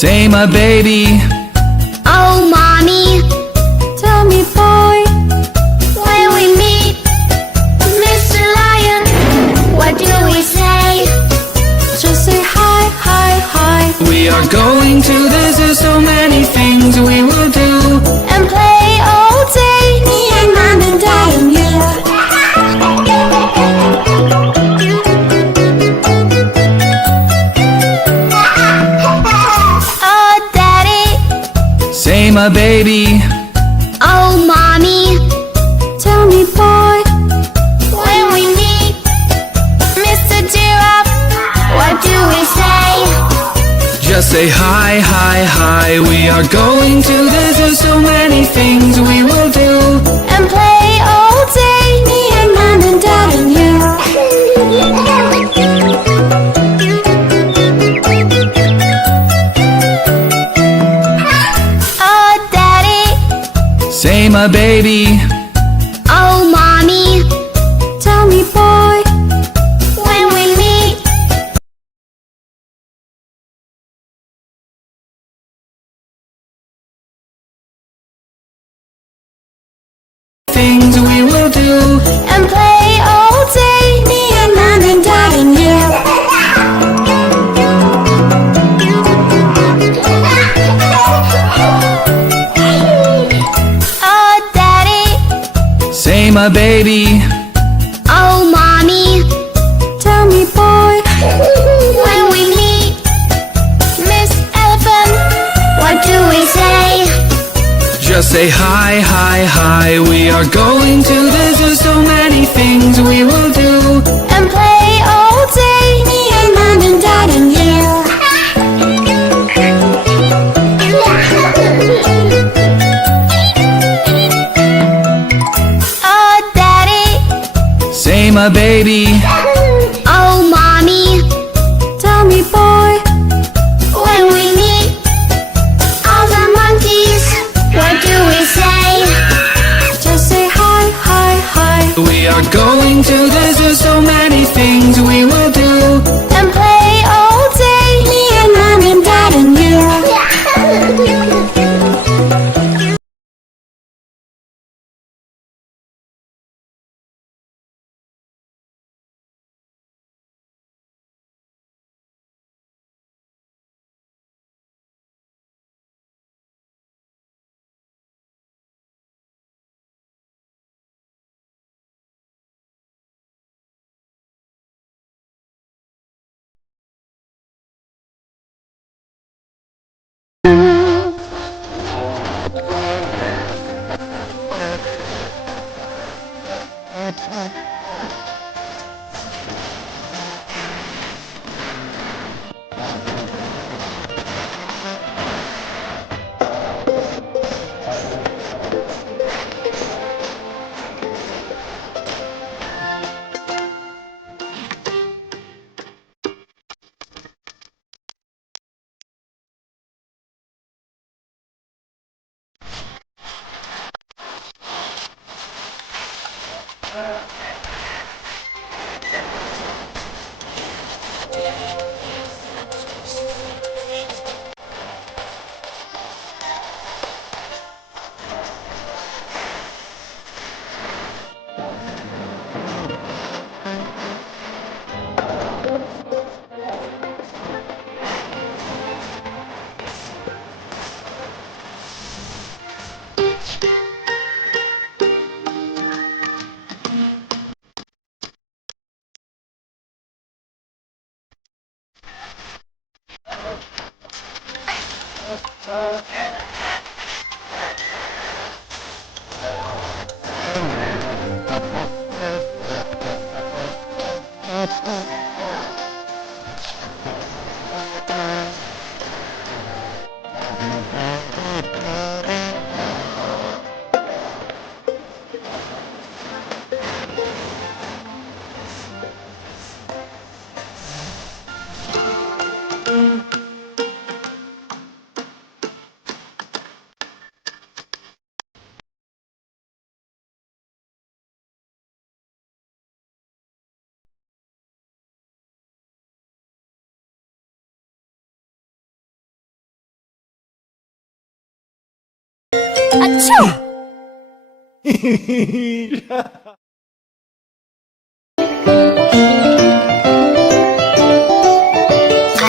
Say my baby. Oh, mommy, Tell me, boy, when we meet Mr. Lion, what do we say? just say hi, hi, hi. We are going to the zoo, so many things we will do. And play all day, Me and mom and dad and you. oh, daddy, Say my baby. oh, mommy, Tell me, boy, when we meet Mr. Giraffe, what do we say? Just say hi, hi, hi. We are going to the zoo, so many things we will do. And play all day, me and mom and dad and you. oh, daddy, Say my baby. oh, mommy, Tell me, boy, when we meet Things we will do. and play all day, me and mom and dad and you. oh, daddy, Say my baby. oh, mommy, Tell me, boy, when we meet Miss Elephant, what do we say? Just say hi, hi, hi. We are going to the zoo, so many things we will do. And play all day, me and mom and dad and you. oh, daddy, Say my baby. oh, mommy, Tell me, boy, when we meet all the monkeys, what do we say? just say hi, hi, hi. We are going to the zoo, so many things we will do. And play all day, Me and mom and dad and you. Achoo!